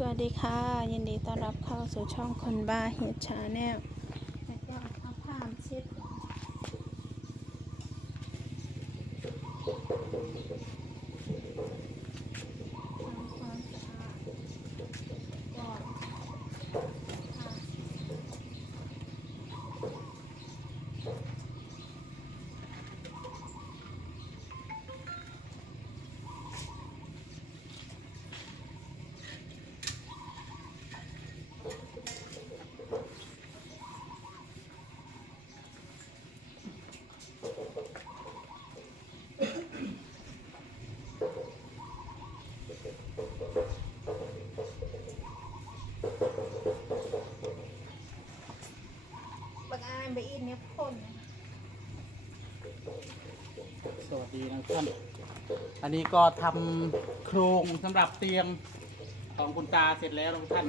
สวัสดีค่ะ ยินดีต้อนรับเข้าสู่ช่องคนบ้าเฮียชาแนลแล้วก็เอาผ้าเช็ดทำความสะอาดก่อนค่ะ บางอายไปอีกเนี่ยพ่นนะสวัสดีนะท่าน อันนี้ก็ทำโครงสำหรับเตียงของคุณตาเสร็จแล้วนะท่าน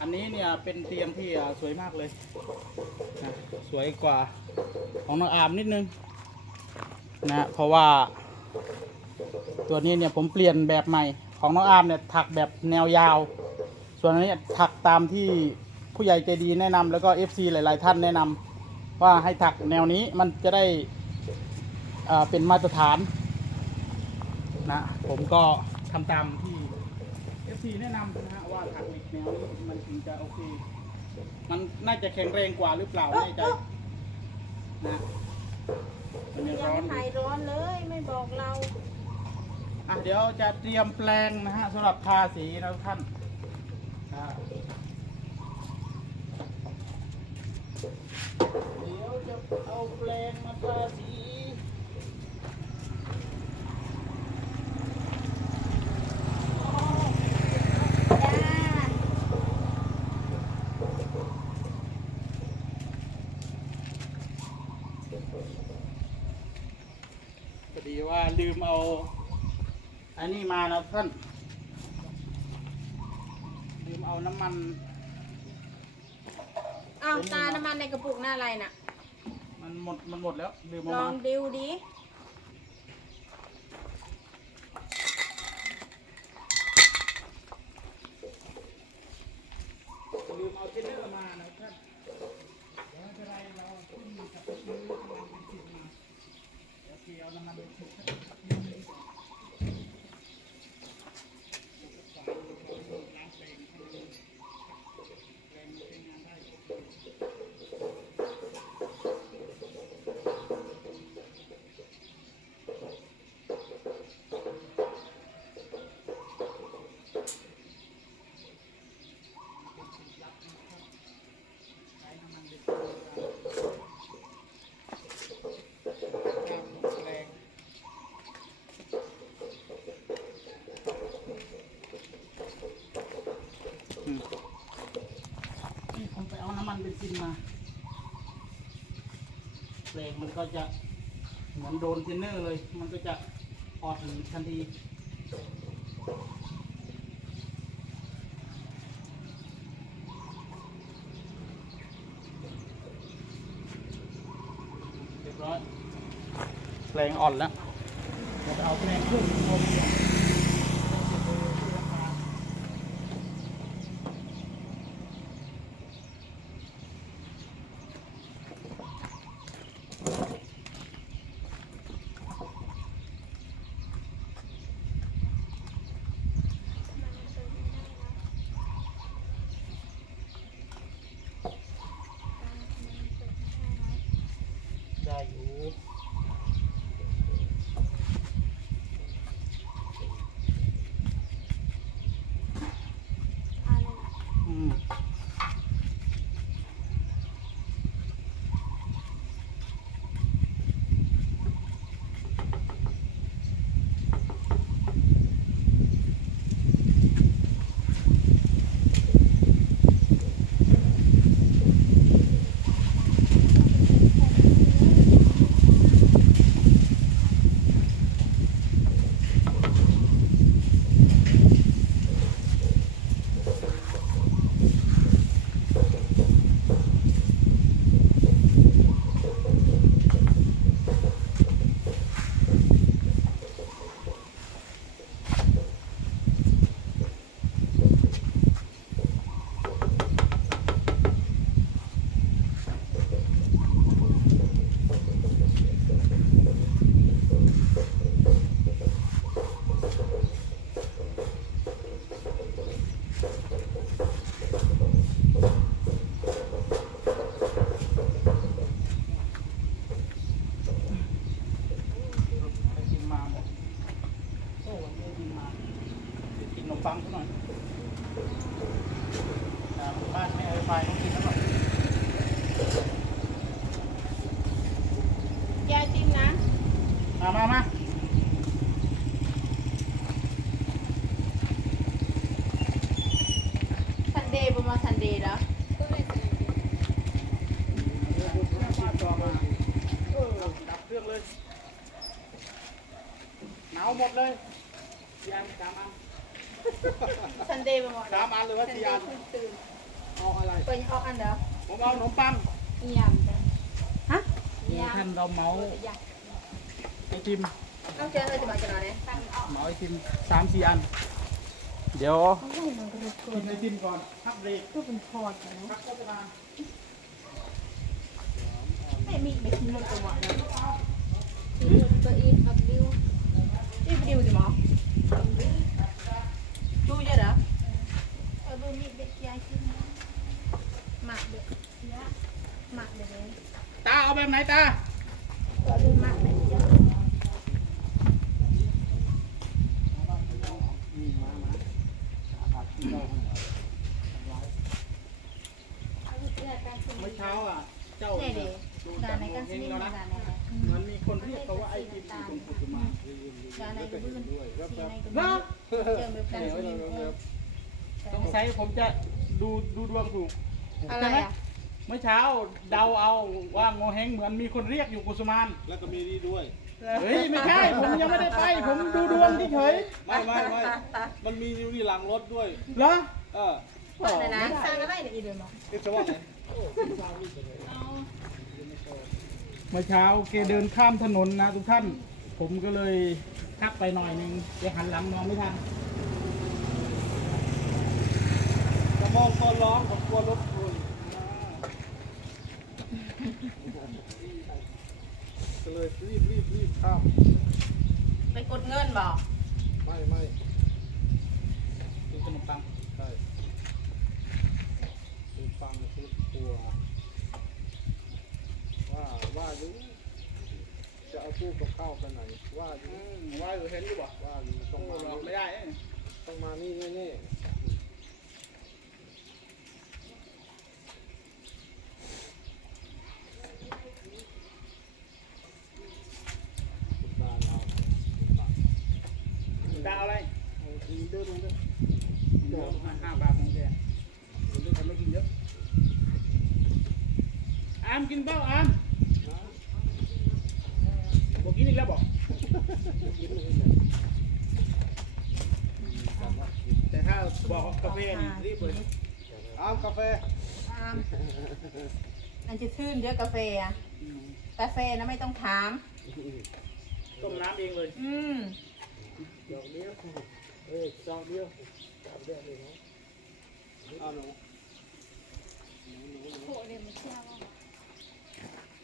อันนี้เนี่ยเป็นเตียงที่อ่าสวยมากเลยนะสวยกว่าของน้องอามนิดนึงนะเพราะว่า ตัวนี้เนี่ยผมเปลี่ยนแบบใหม่ของน้องอามเนี่ยถักแบบแนวยาว ส่วนอันนี้ถักตามที่ผู้ใหญ่ใจดีแนะนำแล้วก็ FC หลาย ๆ ท่านแนะนำ ว่าให้ถักแนวนี้มันจะได้อ่าเป็นมาตรฐานนะผมก็ทำตามที่ FC แนะนำนะฮะว่าถักเหล็กแนวนี้มันถึงจะโอเค มันน่าจะแข็งแรงกว่าหรือเปล่าไม่แน่ใจนะมันยังยังร้อนอหายยู่ร้อนเลยไม่บอกเราอะเดี๋ยวจะเตรียมแปลงนะฮะสำหรับทาสีนะทุกท่านอ่า เดี๋ยวจะเอาแปลงมาทาสีพอดีว่าลืมเอา อันนี้มานะท่าน ลืมเอาน้ำมัน อ้าวตาน้ำมันในกระปุกหน้าอะไรน่ะ มันหมดมันหมดแล้วลืมลเอาอมางดิวดิลืมเอาเทนเนอร์มานะท่านเดี๋ยวไม่เป็นไรเราขึ้นกับซื้อน้ำมันเป็นสิบมาเดี๋ยวเกี่ยวน้ำมันเป็นสิบครับแรง อืมนี่ผมไปเอา น้นเบนซินมาแปลงมันก็จะเหมือนโดนเทนเนอร์เลย มันก็จะออดทันทีเรียบร้อยแปลงอ่อนแล้วเดี๋ยวเอาแปลงขึ้นลง เดี๋ยวกินขนมปังซะหน่อยอ่าบ้านแม่ไอไฟต้องกินแล้วหรอยายจิ้มนะ มามามาซันเดย์ประมาณซันเดย์แล้วมาต่อมาเออดับเครื่องเลยหนาวหมดเลยสี่อันสามอัน ซันเดย์ประมาณสามอันหรือว่าสี่อันตื่นเอาอะไรเปิดเอาอันเด้อผมเอาขนมปังเยี่ยมจังฮะเยี่ยมท่านเราเมาไอติมเอาเจอเลยจะมาจะนอนเนี่ยตั้งออกเมาไอติมสามสี่อัน เดี๋ยวโอ้ยมันก็ดูเกิกินนไอติมก่อนพักเบรกก็เป็นพอดนะพักโฆษณาไม่มีไม่กินมันตัวหวานเลยตัวอีกกับดิวนี่ไปดิวสิหมอดูเยอะเหรอ เออดูมีเด็กยายกินนะ หมักเด็กยะหมักเด็กเลยตาเอาแบบไหนตาเออดูหมักเด็กยะนี่มามาผัดที่เราเอาดูเสื้อกันคุณเมื่อเช้าอะ เจ้าเนี่ยดิดูดาจากในโมกันเฮสิงมีแล้วนะดาในกันเหมือนมีคนเรียกเขาว่าไอติมอยู่ตรงกุสุมาดาในกับบื้นสีในกับเนาะเจอแบบกันสิมีเออสงสัยผมจะดูดูดวงถูก อะไรอะเมื่อเช้าเดาเอาว่าโงเฮงเหมือนมีคนเรียกอยู่กุสุมานแล้วก็มีนี่ด้วย เฮ้ยไม่ใช่ผมยังไม่ได้ไป ผมดูดวงเฉยไม่ไม่ไม่มันมีอยู่นี่หลังรถด้วย ๆเหรอเออว่าแต่นะสร้างอะไรเนี่ยอีเดนหมอคิดจะว่าไงเมื่อเช้าแกเดินข้ามถนนนะทุกท่าน ผมก็เลยทักไปหน่อยหนึงแกหันหลังมองไม่ทันจะมองตอนร้องผมกลัวรถชน ก็เลยรีบรีบรีบข้ามไปกดเงินบอกไม่ไม่ดูขนมปังใช่คือฟังคือกลัวว่าว่าอยู่จะเอาตู้กับข้าวไปไหนว่าอยู่อืมว่าอยู่เห็นอยู่บ่ว่าอยู่ต้โอ้องมาหลอกไม่นี่ได้เอ้ยต้องมานี่แน่ๆคุณตาเราคุณตา ดาวอะไรเอาทีเดินลงเด้อเดี๋ยวมาห้าบาทของแกผมเลือกทำไม่กินเยอะอามกินเปล่าอามบอกกินอีกแล้วบอกแต่ถ้าบอกกาแฟนี่รีบเลยเอากาแฟอามอันจะชื่นเยอะกาแฟอะอืมกาแฟนะไม่ต้องถามต้มน้ำเองเลย อืม ดอกเดียวเอ้ยดอกเดียวดอกเดียวเลยเนาะเอาหนูโคเรียนมาเที่ยว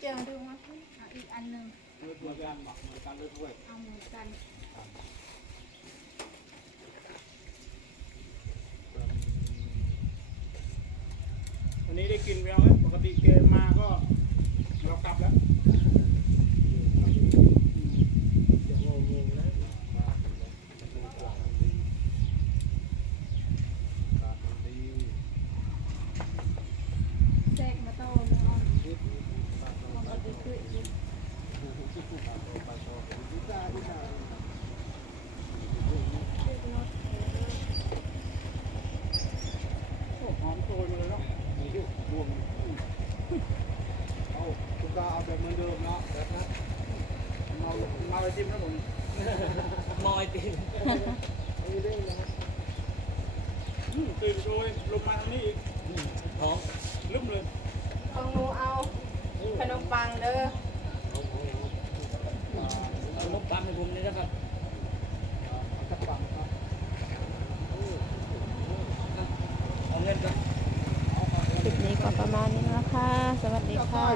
เจอดูมั้ยเอาอีกอันหนึ่งเลือดด้วยกันหมักเหมือนกันเลือดด้วยเอาเหมือนกันวันนี้ได้กินไปแล้วไหมปกติเกมมาก็เรากลับแล้ว จะงงงนะดี แทรกมาโตเลยเอา ดีดี มันก็จะคืออีก ไปต่อดีจ้าดีจ้า คือรถเออ โอ้หอมโชยมาเลยเนาะ มีดิรวมเอาคุณตาเอาแบบเหมือนเดิมเนาะแบบนั้น เมาเมาไอติมครับผม มอยตีนไม่ได้นะ อืมตื่นโชยลงมาทางนี้อีก ท้อง ลึ่มเลย ของหนูเอาขนม ปังเด้อเอาลบตามให้ผมนี้นะครับ